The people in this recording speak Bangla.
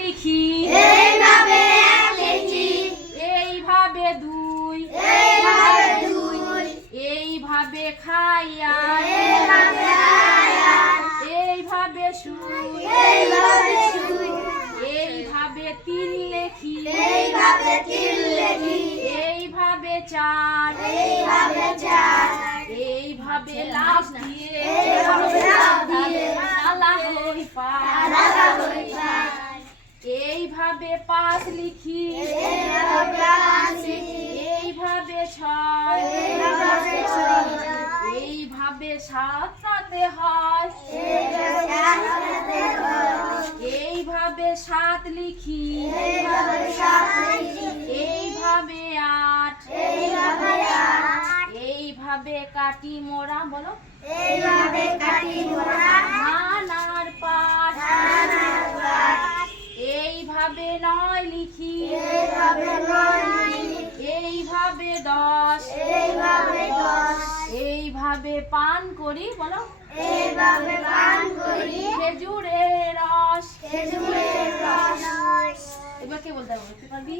লিখি এইভাবে এক লিখি, এইভাবে দুই এইভাবে দুই, এইভাবে খাইয়া এইভাবে আয়া, এইভাবে শুই এইভাবে শুই, এইভাবে তিন লেখি এইভাবে তিন লিখি, এইভাবে চার এইভাবে চার, এইভাবে লাফ দিয়ে এইভাবে লাফ দিয়ে নালা হই পার নালা হই পার, এইভাবে পাঁচ লিখি এইভাবে পাঁচ লিখি, এইভাবে ছয় এইভাবে ছয়, এইভাবে সাত সাথে হয় এইভাবে সাথে হয়, এইভাবে সাত লিখি এইভাবে সাত লিখি, এইভাবে আট এইভাবে আট, এইভাবে কাটি মোরা বলো এইভাবে কাটি মোরা নানার পাঠ নানার পাঠ, এইভাবে নয় লিখি এইভাবে নয় লিখি, এইভাবে দশ এইভাবে দশ, এইভাবে পান করি বলো এইভাবে পান করি খেজুরের রস খেজুরের রস। এবার কে বলতে হবে তুই পারবি